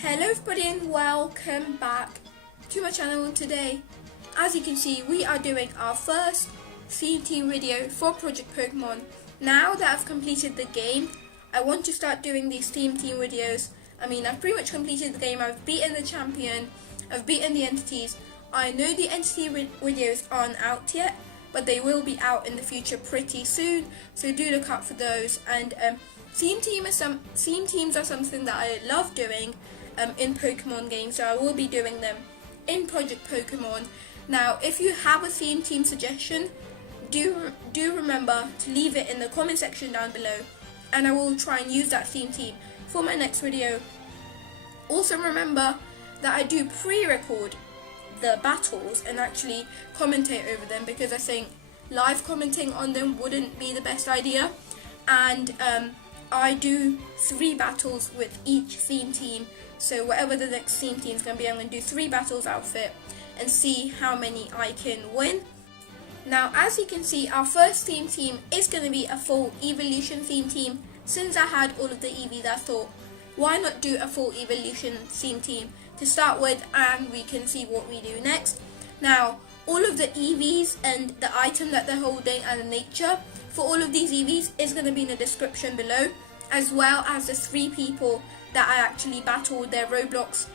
Hello everybody and welcome back to my channel. Today, as you can see, we are doing our first theme team video for Project Pokemon. Now that I've completed the game, I want to start doing these theme team videos. I've pretty much completed the game. I've beaten the champion, I've beaten the entities. I know the entity videos aren't out yet, but they will be out in the future pretty soon, so do look out for those. And theme teams are something that I love doing in Pokemon games, so I will be doing them in Project Pokemon. Now, if you have a theme team suggestion, do remember to leave it in the comment section down below, and I will try and use that theme team for my next video. Also remember that I do pre-record the battles and actually commentate over them, because I think live commenting on them wouldn't be the best idea. And I do 3 battles with each theme team, so whatever the next theme team is going to be, I'm going to do 3 battles outfit and see how many I can win. Now, as you can see, our first theme team is going to be a full Eeveelution theme team. Since I had all of the Eevees, I thought, why not do a full Eeveelution theme team to start with, and we can see what we do next. Now, all of the Eevees and the item that they're holding and the nature for all of these Eevees is going to be in the description below, as well as the 3 people that I actually battled. Their Roblox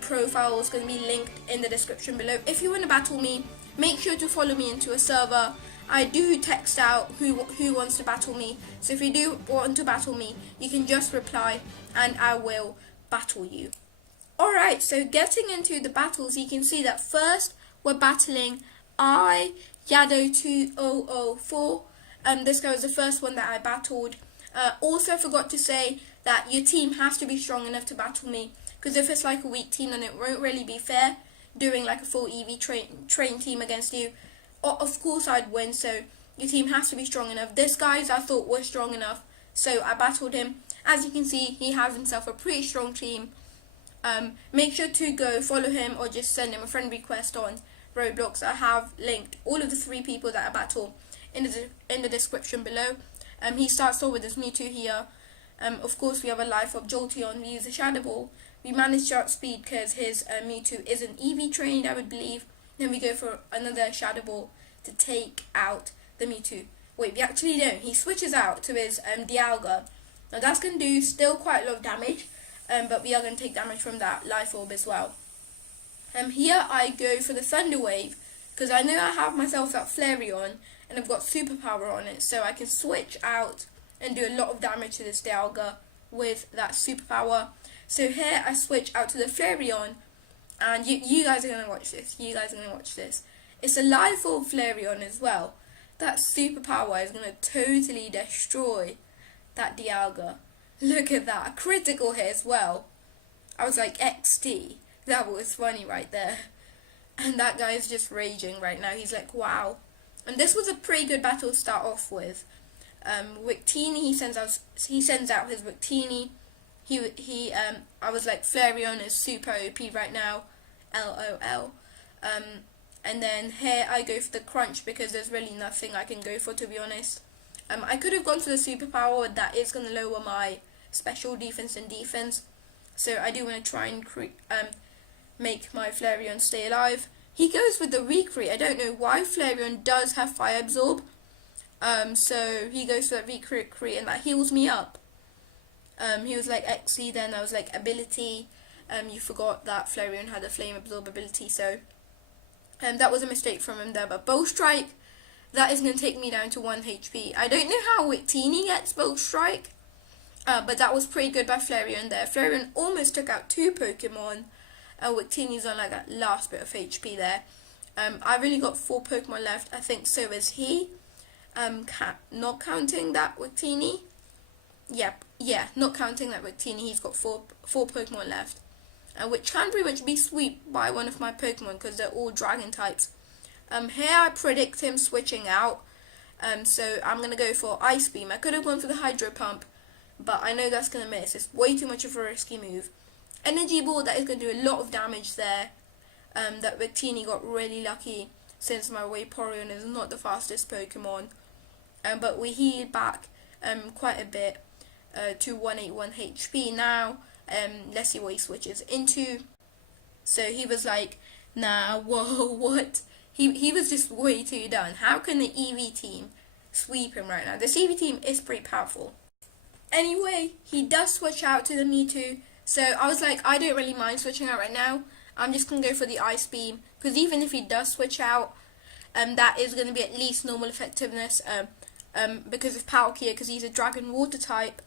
profile is going to be linked in the description below. If you want to battle me, make sure to follow me into a server. I do text out who wants to battle me, so if you do want to battle me, you can just reply and I will battle you. Alright, so getting into the battles, you can see that first we're battling Gyarados 2004. This guy was the first one that I battled. Also forgot to say that your team has to be strong enough to battle me, because if it's like a weak team, then it won't really be fair doing like a full Eevee train team against you. Of course I'd win, so your team has to be strong enough. This guy's I thought was strong enough, so I battled him. As you can see, he has himself a pretty strong team. Make sure to go follow him or just send him a friend request on Roblox. I have linked all of the 3 people that I battle in the description below. He starts off with his Mewtwo here. Of course, we have a life of Jolteon. We use a Shadow Ball. We manage to outspeed because his Mewtwo isn't Eevee trained, I would believe. Then we go for another Shadow Ball to take out the Mewtwo. Wait, we actually don't. He switches out to his Dialga. Now that's going to do still quite a lot of damage, but we are going to take damage from that Life Orb as well. Here I go for the Thunder Wave, because I know I have myself that Flareon, and I've got superpower on it, so I can switch out and do a lot of damage to this Dialga with that superpower. So here I switch out to the Flareon, and you guys are going to watch this. It's a Life Orb Flareon as well. That superpower is going to totally destroy that Dialga. Look at that, a critical hit as well. I was like, XD. That was funny right there. And that guy is just raging right now. He's like, wow. And this was a pretty good battle to start off with. Victini, he sends out his Victini. I was like, Flareon is super OP right now. LOL. And then here I go for the Crunch, because there's really nothing I can go for, to be honest. I could have gone for the superpower, but that is going to lower my special defense and defense. So I do want to try and make my Flareon stay alive. He goes with the Recreate. I don't know why. Flareon does have Fire Absorb. So he goes for that Recreate, and that heals me up. He was like XC, then I was like Ability. You forgot that Flareon had a Flame Absorb ability, so that was a mistake from him there. But Bow Strike, that is going to take me down to 1 HP. I don't know how Victini gets Bow Strike, but that was pretty good by Flareon there. Flareon almost took out 2 Pokemon. Victini's on like that last bit of HP there. I've only got 4 Pokemon left. I think so is he. Not counting that Victini. Yeah, not counting that Victini. He's got 4 Pokemon left, which can pretty much be swept by one of my Pokemon, because they're all Dragon types. Here I predict him switching out. So I'm gonna go for Ice Beam. I could have gone for the Hydro Pump, but I know that's gonna miss. It's way too much of a risky move. Energy Ball, that is going to do a lot of damage there. That Victini got really lucky, since my Vaporeon is not the fastest Pokemon. But we healed back quite a bit to 181 HP. Now Let's see what he switches into. So he was like, nah, whoa, what? He was just way too done. How can the Eevee team sweep him right now? This Eevee team is pretty powerful. Anyway, he does switch out to the Mewtwo. So I was like, I don't really mind switching out right now. I'm just going to go for the Ice Beam. Because even if he does switch out, that is going to be at least normal effectiveness. Because of Palkia, because he's a Dragon Water type.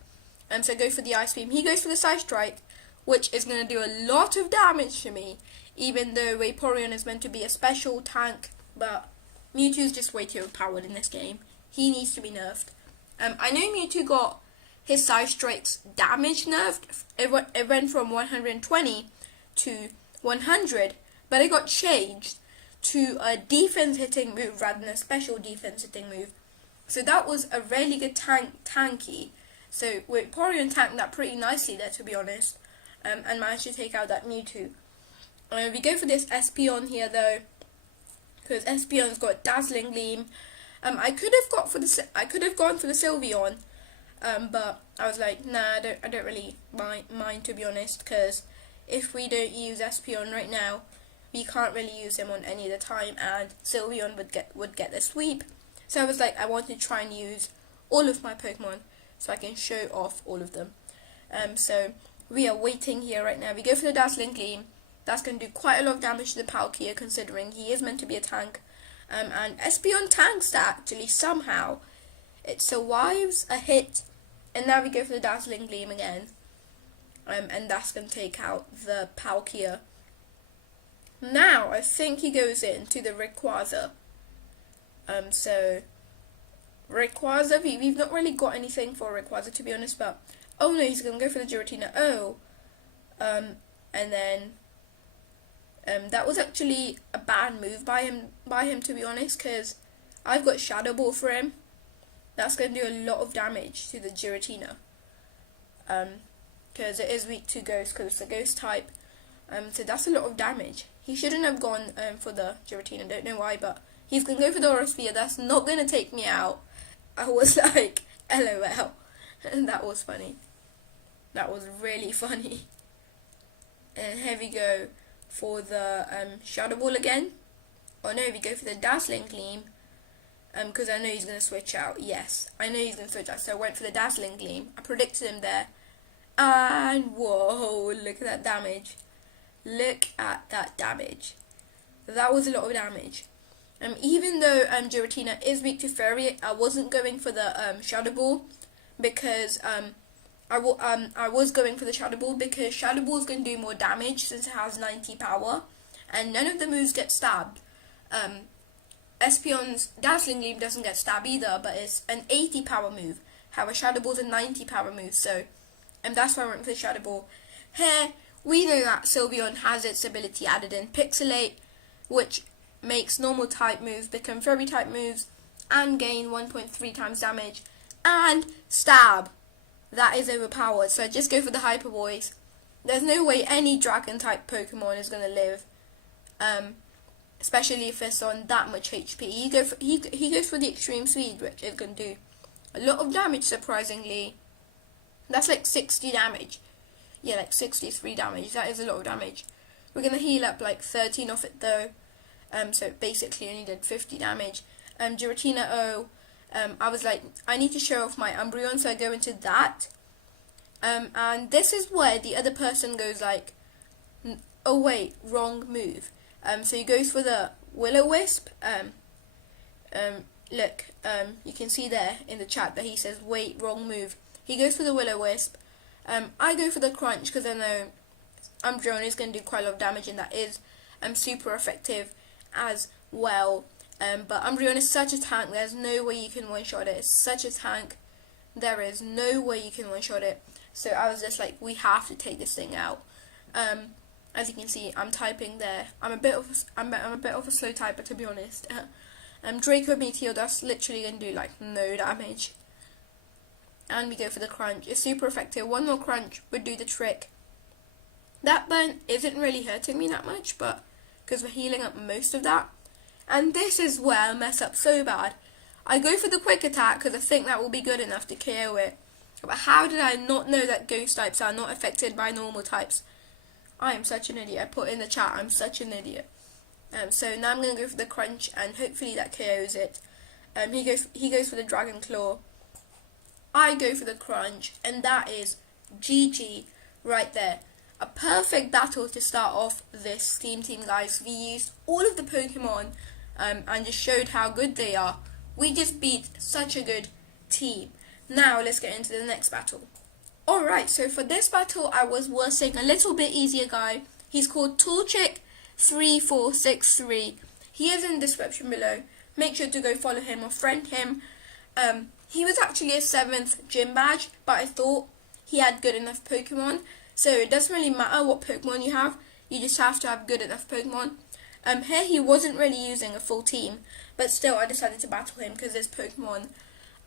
So go for the Ice Beam. He goes for the Side Strike, which is going to do a lot of damage to me. Even though Vaporeon is meant to be a special tank. But Mewtwo is just way too overpowered in this game. He needs to be nerfed. I know Mewtwo got his Side Strike's damage nerfed. It went from 120 to 100, but it got changed to a defense hitting move rather than a special defense hitting move. So that was a really good tanky. So Vaporeon tanked that pretty nicely there, to be honest, and managed to take out that Mewtwo. We go for this Espeon here though, because Espeon's got Dazzling Gleam. I could have gone for the Sylveon, but I was like, nah, I don't really mind, to be honest, because if we don't use Espeon right now, we can't really use him on any other time, and Sylveon would get the sweep. So I was like, I want to try and use all of my Pokemon so I can show off all of them. So we are waiting here right now. We go for the Dazzling Gleam. That's going to do quite a lot of damage to the Palkia, considering he is meant to be a tank. And Espeon tanks that actually somehow. It survives a hit, and now we go for the Dazzling Gleam again. And that's going to take out the Palkia. Now I think he goes into the Rayquaza. So Rayquaza, we've not really got anything for Rayquaza, to be honest, but oh no, he's going to go for the Giratina. And then that was actually a bad move by him, to be honest, because I've got Shadow Ball for him. That's going to do a lot of damage to the Giratina, because it is weak to Ghost, because it's a Ghost type. So that's a lot of damage. He shouldn't have gone for the Giratina, don't know why, but he's going to go for the Aurasphere. That's not going to take me out. I was like, LOL. And that was funny. That was really funny. And here we go for the Shadow Ball again. Oh no, we go for the Dazzling Gleam. Because I know he's going to switch out. Yes, I know he's going to switch out. So I went for the Dazzling Gleam. I predicted him there. And whoa, look at that damage. Look at that damage. That was a lot of damage. Even though Giratina is weak to Fairy, I wasn't going for the Shadow Ball, because I was going for the Shadow Ball because Shadow Ball is going to do more damage since it has 90 power, and none of the moves get stabbed. Espeon's Dazzling Gleam doesn't get stabbed either, but it's an 80 power move. However, Shadow Ball is a 90 power move, so that's why I went for the Shadow Ball. Here, we know that Sylveon has its ability added in, Pixelate, which makes normal type moves become fairy type moves and gain 1.3 times damage, and Stab. That is overpowered, so I just go for the Hyper Voice. There's no way any dragon type Pokemon is going to live, especially if it's on that much HP. He goes for the Extreme Speed, which is going to do a lot of damage, surprisingly. That's like 60 damage. Yeah, like 63 damage. That is a lot of damage. We're going to heal up like 13 off it though. So it basically only did 50 damage. Giratina I was like, I need to show off my Umbreon, so I go into that. And this is where the other person goes like, oh wait, wrong move. So he goes for the Will-O-Wisp. Look, you can see there in the chat that he says, wait, wrong move. He goes for the Will-O-Wisp. I go for the Crunch because I know Umbreon is going to do quite a lot of damage, and that is super effective as well. But Umbreon is such a tank, there's no way you can one-shot it. It's such a tank, there is no way you can one-shot it. So I was just like, we have to take this thing out. As you can see, I'm typing there. I'm a bit of a slow typer, to be honest. Draco Meteor, that's literally going to do like no damage. And we go for the Crunch. It's super effective. One more Crunch would do the trick. That burn isn't really hurting me that much, but because we're healing up most of that. And this is where I mess up so bad. I go for the Quick Attack because I think that will be good enough to KO it. But how did I not know that ghost types are not affected by normal types? I am such an idiot. I put in the chat, I'm such an idiot. So now I'm going to go for the crunch, and hopefully that KOs it. He goes for the Dragon Claw. I go for the crunch, and that is GG right there. A perfect battle to start off this team, guys. We used all of the Pokemon and just showed how good they are. We just beat such a good team. Now let's get into the next battle. Alright, so for this battle I was versing a little bit easier guy. He's called Toolchick3463. He is in the description below. Make sure to go follow him or friend him. He was actually a 7th gym badge, but I thought he had good enough Pokemon. So it doesn't really matter what Pokemon you have, you just have to have good enough Pokemon. Here he wasn't really using a full team, but still I decided to battle him because his Pokemon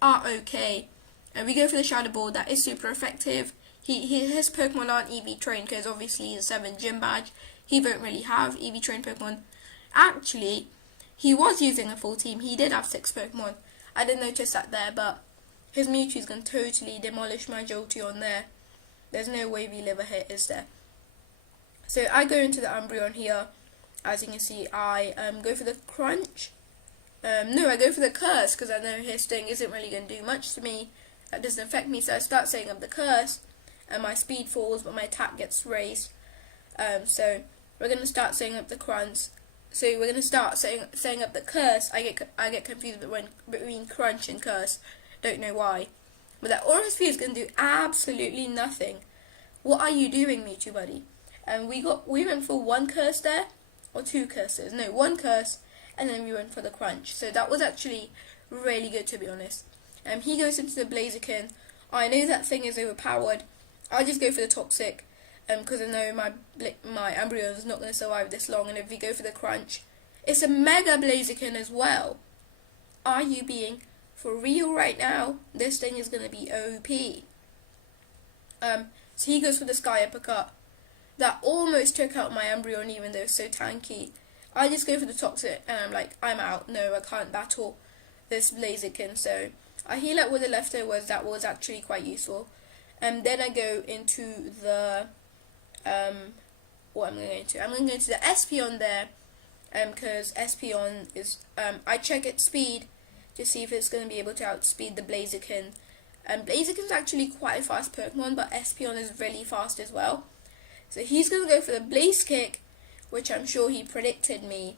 are okay. And we go for the Shadow Ball. That is super effective. His Pokemon aren't EV trained because obviously he's a 7th gym badge. He won't really have EV trained Pokemon. Actually, he was using a full team. He did have 6 Pokemon. I didn't notice that there, but his Mewtwo's going to totally demolish my Jolteon there. There's no way we live a hit, is there? So I go into the Umbreon here. As you can see, I go for the crunch. No, I go for the curse because I know his thing isn't really going to do much to me. That doesn't affect me, so I start setting up the curse, and my speed falls, but my attack gets raised. So we're going to start setting up the crunch. So we're going to start setting up the curse. I get confused between crunch and curse. Don't know why. But that Aura Sphere is going to do absolutely nothing. What are you doing, Mewtwo buddy? And we went for 1 curse there, or 2 curses. No, 1 curse, and then we went for the crunch. So that was actually really good, to be honest. He goes into the Blaziken. I know that thing is overpowered. I just go for the Toxic, because I know my Umbreon is not going to survive this long. And if we go for the crunch, it's a Mega Blaziken as well. Are you being for real right now? This thing is going to be OP. So he goes for the Sky Uppercut. That almost took out my Umbreon, even though it's so tanky. I just go for the Toxic, and I'm like, I'm out. No, I can't battle this Blaziken. So I heal up with the leftovers. That was actually quite useful. Then I go into the what am I going to? I'm going to go into the Espeon there, because Espeon is I check its speed to see if it's going to be able to outspeed the Blaziken. Blaziken's actually quite a fast Pokemon, but Espeon is really fast as well. So he's going to go for the Blaze Kick, which I'm sure he predicted me.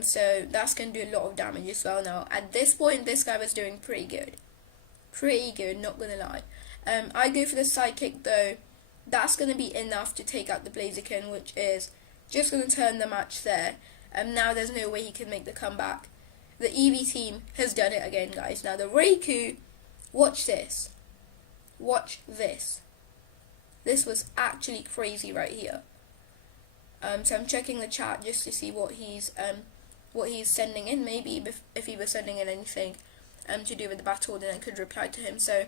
So that's going to do a lot of damage as well now. At this point, this guy was doing pretty good. Pretty good, not going to lie. I go for the Psychic though. That's going to be enough to take out the Blaziken, which is just going to turn the match there. Now there's no way he can make the comeback. The Eevee team has done it again, guys. Now the Raikou, watch this. Watch this. This was actually crazy right here. So I'm checking the chat just to see what he's sending in. Maybe if he was sending in anything to do with the battle, then I could reply to him. So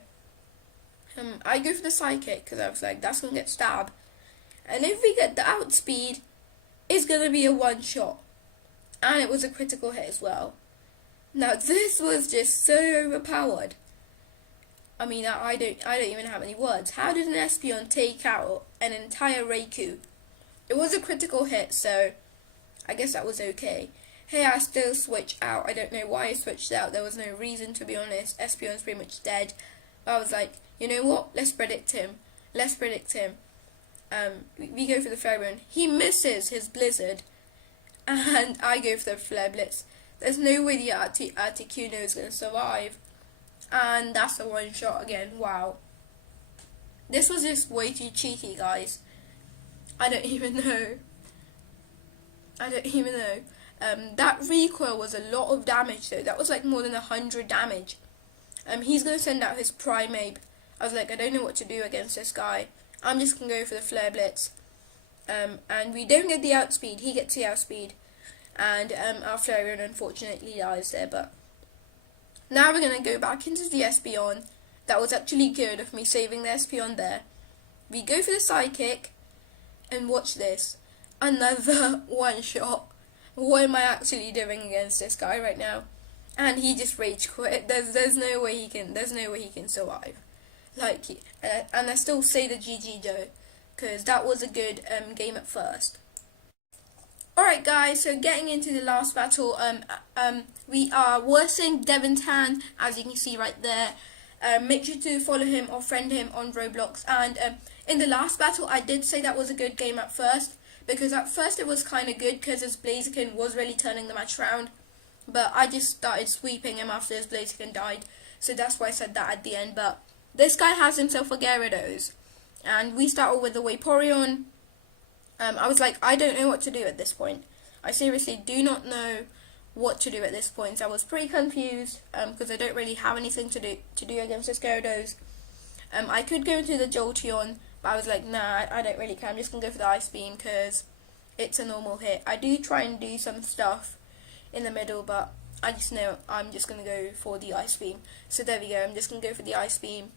I go for the Psychic because I was like, that's gonna get stabbed, and if we get the outspeed, it's gonna be a 1-shot, and it was a critical hit as well. Now this was just so overpowered. I mean, I don't even have any words. How did an Espeon take out an entire Raikou? It was a critical hit, so I guess that was okay. Hey, I still switch out. I don't know why I switched out. There was no reason, to be honest. Espeon's pretty much dead. But I was like, you know what? Let's predict him. Let's predict him. We go for the Flareon. He misses his Blizzard, and I go for the Flare Blitz. There's no way the Articuno is going to survive. And that's a 1-shot again. Wow. This was just way too cheeky, guys. I don't even know. That recoil was a lot of damage though. That was like more than 100 damage. He's going to send out his Primeape. I was like, I don't know what to do against this guy. I'm just going to go for the Flare Blitz. And we don't get the outspeed. He gets the outspeed. And our Flareon unfortunately dies there. But now we're going to go back into the Espeon. That was actually good of me saving the Espeon there. We go for the Psychic. And watch this. Another 1-shot. What am I actually doing against this guy right now? And he just rage quit. There's no way he can survive. Like, and I still say the GG though, because that was a good game at first. Alright guys, so getting into the last battle, we are worsing Devin's hand, as you can see right there. Make sure to follow him or friend him on Roblox. And in the last battle, I did say that was a good game at first, because at first it was kind of good because his Blaziken was really turning the match around. But I just started sweeping him after his Blaziken died, so that's why I said that at the end. But this guy has himself a Gyarados, and we started with the Vaporeon. I was like, I don't know what to do at this point. I seriously do not know what to do at this point. So I was pretty confused because I don't really have anything to do against this Gyarados. I could go into the Jolteon, but I was like, nah, I don't really care. I'm just going to go for the Ice Beam because it's a normal hit. I do try and do some stuff in the middle, but I just know I'm just going to go for the Ice Beam. So there we go. I'm just going to go for the Ice Beam.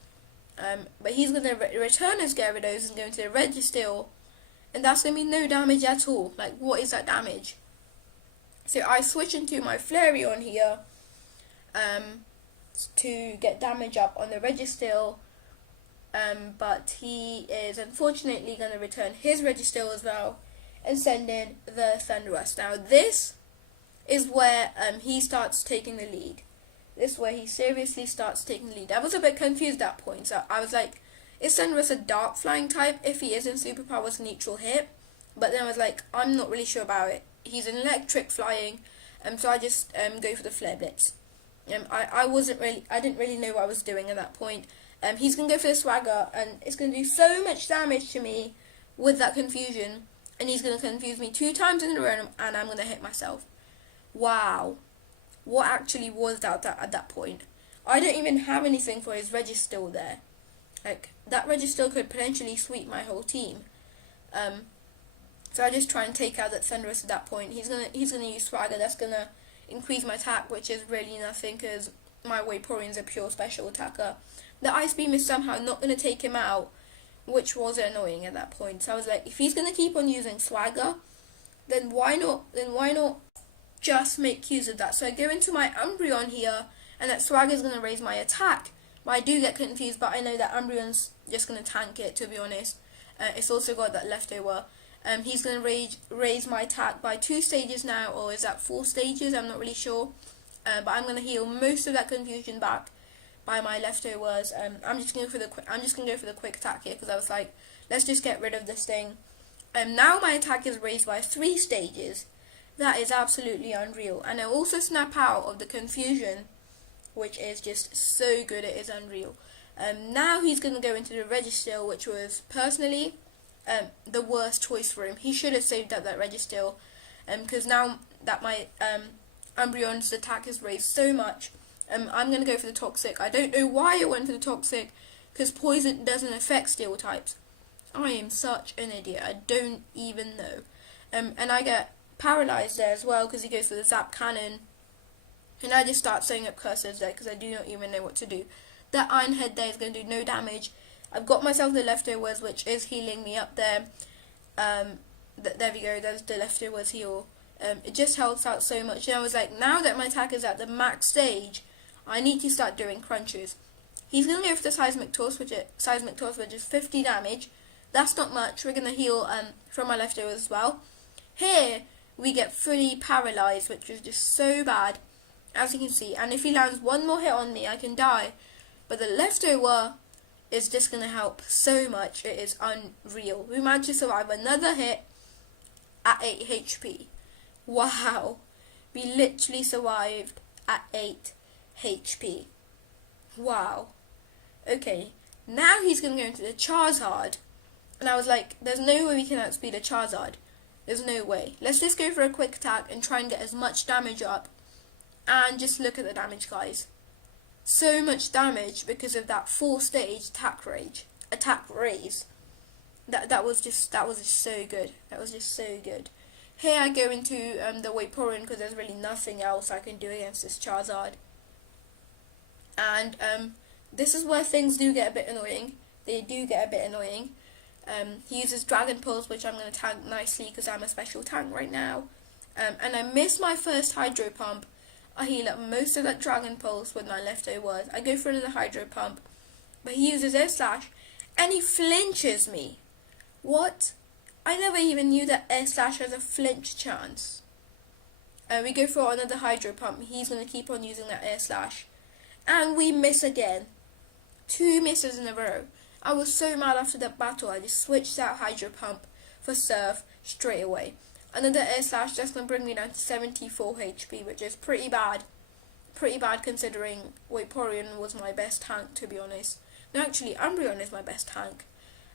But he's going to return his Gyarados and go into the Registeel. And that's going to be no damage at all. Like, what is that damage? So I switch into my Flareon here to get damage up on the Registeel. But he is unfortunately going to return his Registeel as well and send in the Thunderous. Now this is where he starts taking the lead. This is where he seriously starts taking the lead. I was a bit confused at that point. So I was like, is Thunderous a dark flying type? If he is in Superpower's neutral hit. But then I was like, I'm not really sure about it. He's an electric flying, so I just go for the Flare Blitz. I didn't really know what I was doing at that point. He's gonna go for the Swagger, and it's gonna do so much damage to me with that confusion, and he's gonna confuse me 2 times in a row, and I'm gonna hit myself. Wow, what actually was that at that point? I don't even have anything for his Registeel there. Like, that Registeel could potentially sweep my whole team. So I just try and take out that Thunderous at that point. He's gonna use Swagger. That's gonna increase my attack, which is really nothing because my Vaporeon's a pure special attacker. The Ice Beam is somehow not gonna take him out, which was annoying at that point. So I was like, if he's gonna keep on using Swagger, then why not just make use of that? So I go into my Umbreon here, and that Swagger is gonna raise my attack. But I do get confused, but I know that Umbreon's just going to tank it, to be honest. It's also got that leftover. He's going to raise my attack by 2 stages now, or is that 4 stages? I'm not really sure. But I'm going to heal most of that confusion back by my leftovers. I'm just going to go for the quick attack here because I was like, let's just get rid of this thing. Now my attack is raised by 3 stages. That is absolutely unreal. And I also snap out of the confusion, which is just so good, it is unreal. Now he's going to go into the Registeel, which was personally the worst choice for him. He should have saved up that Registeel, because now that my Umbreon's attack is raised so much, I'm going to go for the Toxic. I don't know why I went for the Toxic, because Poison doesn't affect Steel types. I am such an idiot, I don't even know. And I get paralyzed there as well, because he goes for the Zap Cannon. And I just start setting up curses there because I do not even know what to do. That Iron Head there is going to do no damage. I've got myself the leftovers, which is healing me up there. There we go, there's the leftovers heal. It just helps out so much. And I was like, now that my attack is at the max stage, I need to start doing crunches. He's going to go for the Seismic Toss, which is 50 damage. That's not much. We're going to heal from my leftovers as well. Here, we get fully paralyzed, which is just so bad. As you can see, and if he lands one more hit on me, I can die. But the leftover is just going to help so much. It is unreal. We managed to survive another hit at 8 HP. Wow. We literally survived at 8 HP. Wow. Okay, now he's going to go into the Charizard. And I was like, there's no way we can outspeed a Charizard. There's no way. Let's just go for a quick attack and try and get as much damage up. And just look at the damage, guys. So much damage because of that 4-stage attack raise. That was just so good. That was just so good. Here I go into the Vaporeon because there's really nothing else I can do against this Charizard. And this is where things do get a bit annoying. They do get a bit annoying. He uses Dragon Pulse, which I'm going to tank nicely because I'm a special tank right now. And I miss my first Hydro Pump. I heal up most of that Dragon Pulse with my leftovers. I go for another Hydro Pump. but he uses Air Slash, and he flinches me. What? I never even knew that Air Slash has a flinch chance. We go for another Hydro Pump. He's going to keep on using that Air Slash. And we miss again. 2 misses in a row. I was so mad after that battle. I just switched out Hydro Pump for Surf straight away. Another Air Slash, that's going to bring me down to 74 HP, which is pretty bad. Pretty bad considering Vaporeon was my best tank, to be honest. No, actually, Umbreon is my best tank.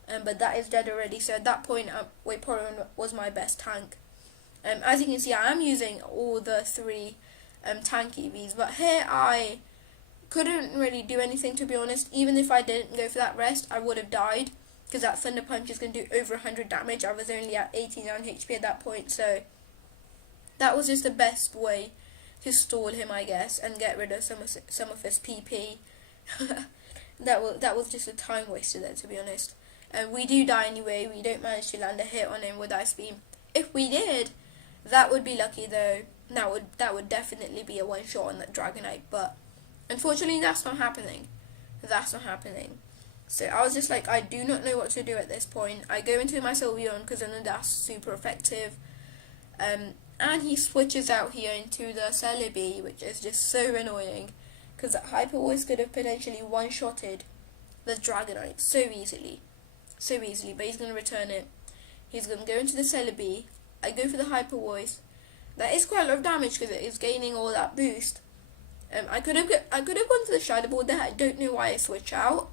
But that is dead already, so at that point, Vaporeon was my best tank. As you can see, I am using all the 3 tank EVs, but here I couldn't really do anything, to be honest. Even if I didn't go for that rest, I would have died, because that Thunder Punch is going to do over 100 damage. I was only at 89 HP at that point, so that was just the best way to stall him, I guess, and get rid of some of his PP. that was just a time waster there, to be honest. We do die anyway. We don't manage to land a hit on him with Ice Beam. If we did, that would be lucky though. That would definitely be a one shot on that Dragonite, but unfortunately that's not happening. That's not happening. So I was just like, I do not know what to do at this point. I go into my Sylveon because I know that's super effective. And he switches out here into the Celebi, which is just so annoying, because that Hyper Voice could have potentially one-shotted the Dragonite so easily, but he's going to return it. He's going to go into the Celebi. I go for the Hyper Voice. That is quite a lot of damage because it is gaining all that boost. I could have gone to the Shadow Ball there. I don't know why I switched out.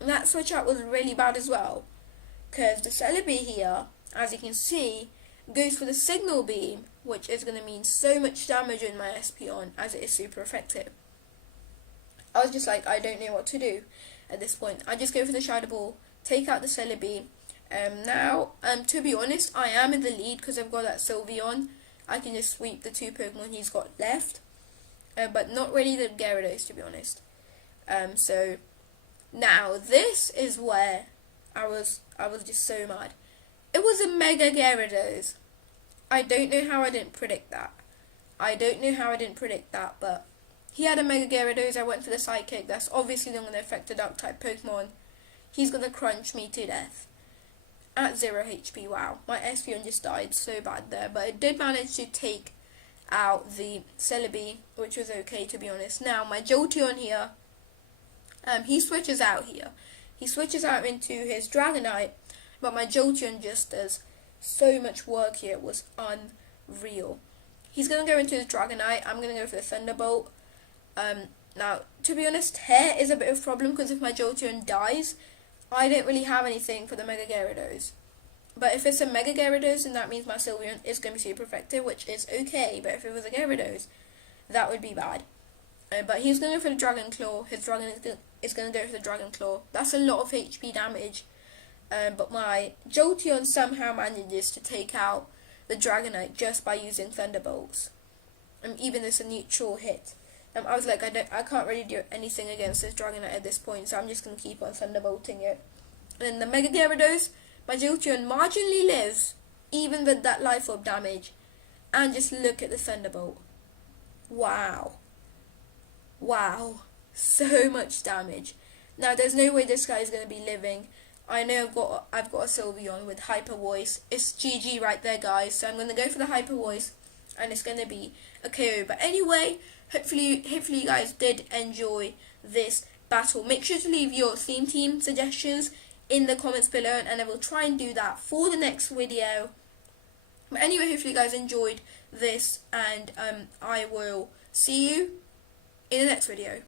And that switch out was really bad as well, because the Celebi here, as you can see, goes for the Signal Beam, which is going to mean so much damage in my Espeon, as it is super effective. I was just like, I don't know what to do at this point. I just go for the Shadow Ball, take out the Celebi. Now, to be honest, I am in the lead because I've got that Sylveon. I can just sweep the 2 Pokemon he's got left, but not really the Gyarados, to be honest. So now this is where I was just so mad. It was a Mega Gyarados. I don't know how I didn't predict that. But he had a Mega Gyarados. I went for the Psychic. That's obviously not going to affect a Dark-type Pokemon. He's going to crunch me to death. At 0 HP, wow. My Espeon just died so bad there. But it did manage to take out the Celebi, which was okay, to be honest. Now, my Jolteon here, he switches out here. He switches out into his Dragonite, but my Jolteon just does so much work here. It was unreal. He's going to go into his Dragonite. I'm going to go for the Thunderbolt. Now, to be honest, hair is a bit of a problem, because if my Jolteon dies, I don't really have anything for the Mega Gyarados. But if it's a Mega Gyarados, then that means my Sylveon is going to be super effective, which is okay. But if it was a Gyarados, that would be bad. But he's going to go for the Dragon Claw. His Dragon is going to go for the Dragon Claw. That's a lot of HP damage. But my Jolteon somehow manages to take out the Dragonite just by using Thunderbolts. Even though it's a neutral hit. I was like, I can't really do anything against this Dragonite at this point, so I'm just going to keep on Thunderbolting it. And then the Mega Gyarados, my Jolteon marginally lives, even with that Life Orb damage. And just look at the Thunderbolt. Wow. Wow. So much damage. Now, there's no way this guy is going to be living. I know I've got a Sylveon with Hyper Voice. It's GG right there, guys. So I'm going to go for the Hyper Voice, and it's going to be a KO. But anyway, hopefully you guys did enjoy this battle. Make sure to leave your theme team suggestions in the comments below, and I will try and do that for the next video. But anyway, hopefully you guys enjoyed this, and I will see you in the next video.